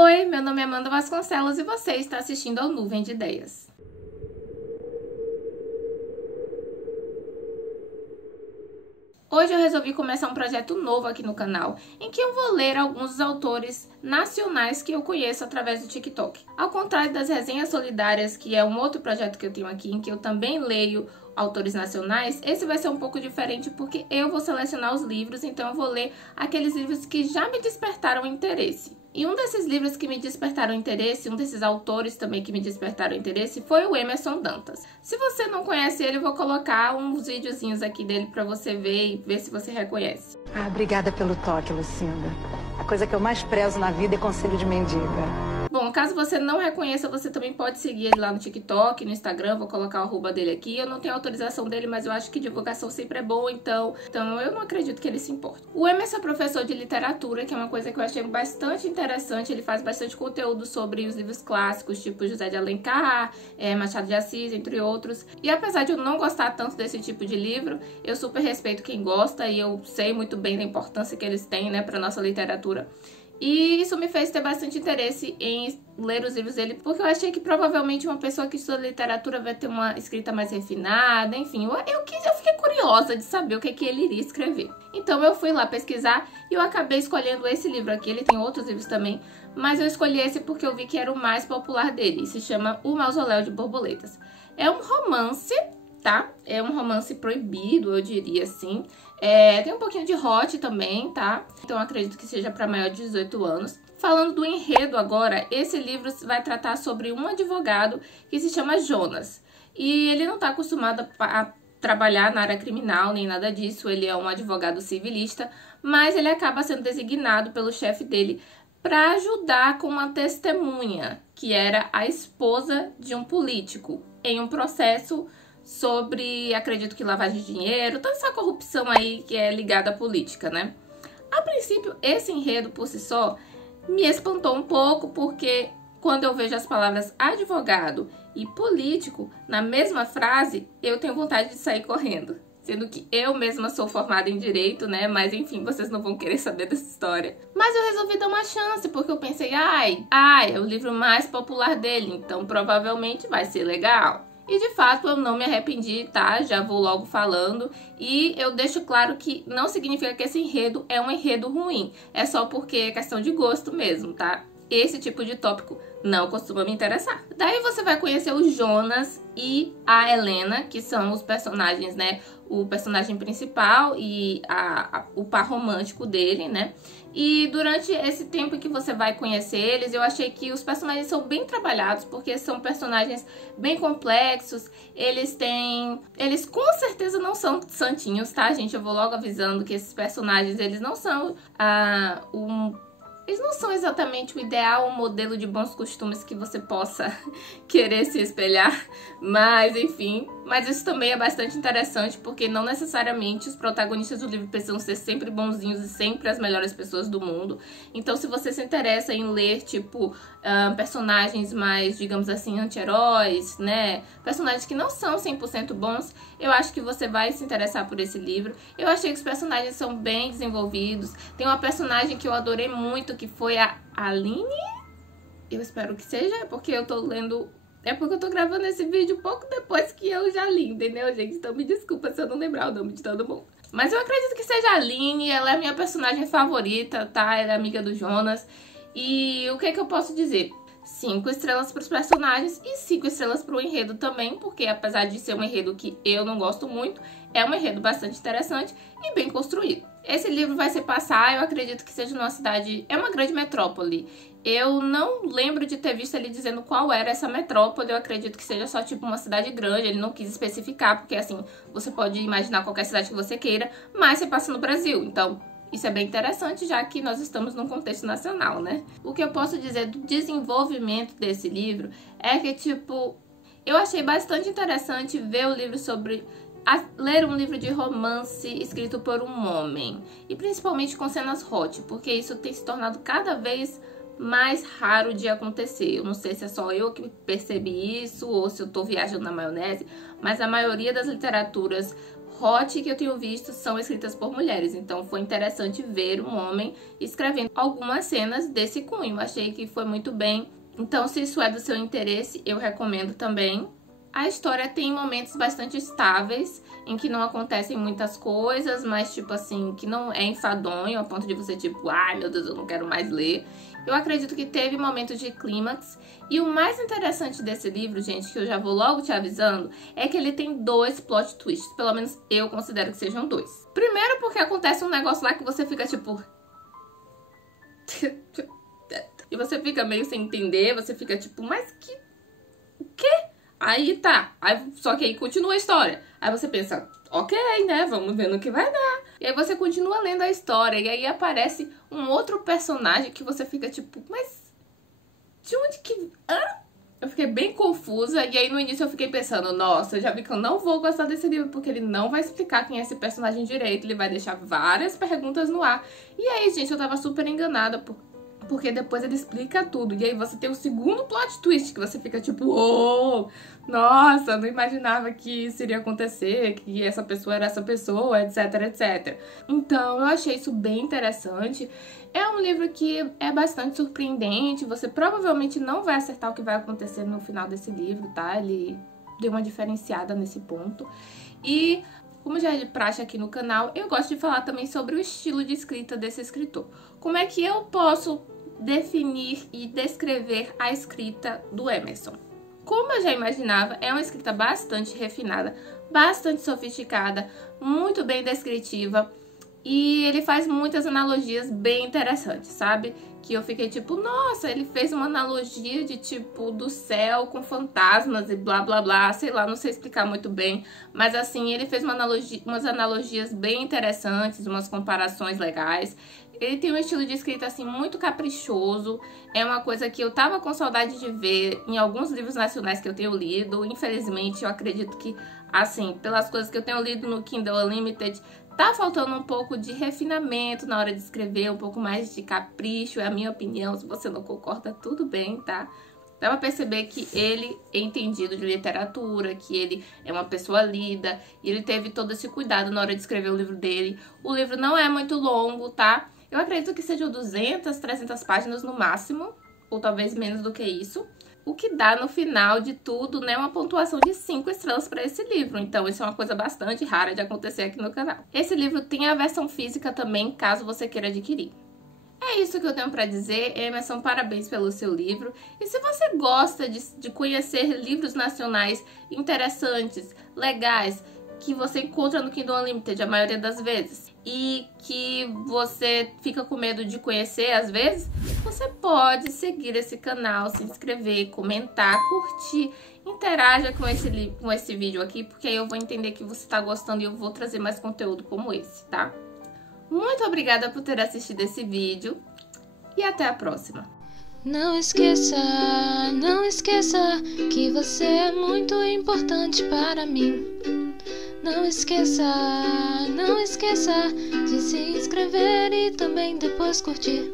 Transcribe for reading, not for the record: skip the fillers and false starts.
Oi, meu nome é Amanda Vasconcelos e você está assistindo ao Nuvem de Ideias. Hoje eu resolvi começar um projeto novo aqui no canal, em que eu vou ler alguns dos autores nacionais que eu conheço através do TikTok. Ao contrário das resenhas solidárias, que é um outro projeto que eu tenho aqui, em que eu também leio autores nacionais, esse vai ser um pouco diferente porque eu vou selecionar os livros, então eu vou ler aqueles livros que já me despertaram interesse. E um desses livros que me despertaram interesse, um desses autores também que me despertaram interesse, foi o Emerson Dantas. Se você não conhece ele, eu vou colocar uns videozinhos aqui dele pra você ver e ver se você reconhece. Obrigada pelo toque, Lucinda. A coisa que eu mais prezo na vida é conselho de mendiga. Bom, caso você não reconheça, você também pode seguir ele lá no TikTok, no Instagram, vou colocar o arroba dele aqui. Eu não tenho autorização dele, mas eu acho que divulgação sempre é boa, então eu não acredito que ele se importe. O Emerson é professor de literatura, que é uma coisa que eu achei bastante interessante. Ele faz bastante conteúdo sobre os livros clássicos, tipo José de Alencar, Machado de Assis, entre outros. E apesar de eu não gostar tanto desse tipo de livro, eu super respeito quem gosta e eu sei muito bem da importância que eles têm, né, para nossa literatura. E isso me fez ter bastante interesse em ler os livros dele, porque eu achei que provavelmente uma pessoa que estuda literatura vai ter uma escrita mais refinada, enfim. Eu fiquei curiosa de saber o que ele iria escrever. Então eu fui lá pesquisar e eu acabei escolhendo esse livro aqui. Ele tem outros livros também, mas eu escolhi esse porque eu vi que era o mais popular dele. Se chama O Mausoléu de Borboletas. É um romance, tá? É um romance proibido, eu diria assim. Tem um pouquinho de hot também, tá? Então eu acredito que seja para maior de 18 anos. Falando do enredo agora, esse livro vai tratar sobre um advogado que se chama Jonas. E ele não tá acostumado a trabalhar na área criminal, nem nada disso. Ele é um advogado civilista, mas ele acaba sendo designado pelo chefe dele para ajudar com uma testemunha, que era a esposa de um político, em um processo sobre, acredito que lavagem de dinheiro, toda essa corrupção aí que é ligada à política, né? A princípio, esse enredo por si só me espantou um pouco, porque quando eu vejo as palavras advogado e político na mesma frase, eu tenho vontade de sair correndo. Sendo que eu mesma sou formada em Direito, né? Mas enfim, vocês não vão querer saber dessa história. Mas eu resolvi dar uma chance, porque eu pensei, é o livro mais popular dele, então provavelmente vai ser legal. E de fato eu não me arrependi, tá? Já vou logo falando. E eu deixo claro que não significa que esse enredo é um enredo ruim. É só porque é questão de gosto mesmo, tá? Esse tipo de tópico não costuma me interessar. Daí você vai conhecer o Jonas e a Helena, que são os personagens, né? O personagem principal e o par romântico dele, né? E durante esse tempo em que você vai conhecer eles, eu achei que os personagens são bem trabalhados, porque são personagens bem complexos. Eles com certeza não são santinhos, tá, gente? Eu vou logo avisando que esses personagens, eles não são eles não são exatamente o ideal, o modelo de bons costumes que você possa querer se espelhar, mas enfim. Mas isso também é bastante interessante, porque não necessariamente os protagonistas do livro precisam ser sempre bonzinhos e sempre as melhores pessoas do mundo. Então, se você se interessa em ler, tipo, personagens mais, digamos assim, anti-heróis, né? Personagens que não são 100% bons, eu acho que você vai se interessar por esse livro. Eu achei que os personagens são bem desenvolvidos. Tem uma personagem que eu adorei muito, que foi a Aline. Eu espero que seja, porque eu tô lendo... É porque eu tô gravando esse vídeo pouco depois que eu já li, entendeu, gente? Então me desculpa se eu não lembrar o nome de todo mundo. Mas eu acredito que seja a Aline, ela é a minha personagem favorita, tá? Ela é amiga do Jonas. E o que eu posso dizer? 5 estrelas para os personagens e 5 estrelas para o enredo também, porque apesar de ser um enredo que eu não gosto muito, é um enredo bastante interessante e bem construído. Esse livro vai se passar, eu acredito que seja numa cidade, é uma grande metrópole. Eu não lembro de ter visto ele dizendo qual era essa metrópole, eu acredito que seja só tipo uma cidade grande, ele não quis especificar, porque assim, você pode imaginar qualquer cidade que você queira, mas se passa no Brasil, então... Isso é bem interessante, já que nós estamos num contexto nacional, né? O que eu posso dizer do desenvolvimento desse livro é que, tipo, eu achei bastante interessante ver o livro sobre... ler um livro de romance escrito por um homem. E principalmente com cenas hot, porque isso tem se tornado cada vez mais raro de acontecer. Eu não sei se é só eu que percebi isso ou se eu tô viajando na maionese, mas a maioria das literaturas hot que eu tenho visto são escritas por mulheres, então foi interessante ver um homem escrevendo algumas cenas desse cunho. Achei que foi muito bem. Então, se isso é do seu interesse, eu recomendo também. A história tem momentos bastante estáveis, em que não acontecem muitas coisas, mas tipo assim, que não é enfadonho, a ponto de você tipo, ai meu Deus, eu não quero mais ler. Eu acredito que teve momentos de clímax. E o mais interessante desse livro, gente, que eu já vou logo te avisando, é que ele tem 2 plot twists. Pelo menos eu considero que sejam 2. Primeiro porque acontece um negócio lá que você fica tipo... e você fica meio sem entender, você fica tipo, mas que... o quê? Aí tá, só que aí continua a história. Aí você pensa, ok, né, vamos ver no que vai dar. E aí você continua lendo a história, e aí aparece um outro personagem que você fica tipo, mas de onde que... hã? Eu fiquei bem confusa, e aí no início eu fiquei pensando, nossa, eu já vi que eu não vou gostar desse livro, porque ele não vai explicar quem é esse personagem direito, ele vai deixar várias perguntas no ar. E aí, gente, eu tava super enganada, porque depois ele explica tudo. E aí você tem o segundo plot twist, que você fica tipo, oh, nossa, não imaginava que isso iria acontecer, que essa pessoa era essa pessoa, etc, etc. Então eu achei isso bem interessante. É um livro que é bastante surpreendente, você provavelmente não vai acertar o que vai acontecer no final desse livro, tá? Ele deu uma diferenciada nesse ponto. E... como já é de praxe aqui no canal, eu gosto de falar também sobre o estilo de escrita desse escritor. Como é que eu posso definir e descrever a escrita do Emerson? Como eu já imaginava, é uma escrita bastante refinada, bastante sofisticada, muito bem descritiva, e ele faz muitas analogias bem interessantes, sabe? Que eu fiquei tipo, nossa, ele fez uma analogia de tipo do céu com fantasmas e blá blá blá, sei lá, não sei explicar muito bem, mas assim, ele fez umas analogias bem interessantes, umas comparações legais. Ele tem um estilo de escrita assim muito caprichoso, é uma coisa que eu tava com saudade de ver em alguns livros nacionais que eu tenho lido. Infelizmente, eu acredito que, assim, pelas coisas que eu tenho lido no Kindle Unlimited, tá faltando um pouco de refinamento na hora de escrever, um pouco mais de capricho, é a minha opinião. Se você não concorda, tudo bem, tá? Dá pra perceber que ele é entendido de literatura, que ele é uma pessoa lida, e ele teve todo esse cuidado na hora de escrever o livro dele. O livro não é muito longo, tá? Eu acredito que sejam 200, 300 páginas no máximo, ou talvez menos do que isso. O que dá no final de tudo, né, uma pontuação de 5 estrelas para esse livro. Então isso é uma coisa bastante rara de acontecer aqui no canal. Esse livro tem a versão física também, caso você queira adquirir. É isso que eu tenho para dizer. Emerson, parabéns pelo seu livro. E se você gosta de conhecer livros nacionais interessantes, legais, que você encontra no Kindle Unlimited a maioria das vezes, e que você fica com medo de conhecer às vezes, você pode seguir esse canal, se inscrever, comentar, curtir, interaja com esse vídeo aqui, porque aí eu vou entender que você está gostando e eu vou trazer mais conteúdo como esse, tá? Muito obrigada por ter assistido esse vídeo e até a próxima. Não esqueça que você é muito importante para mim. Não esqueça de se inscrever e também depois curtir.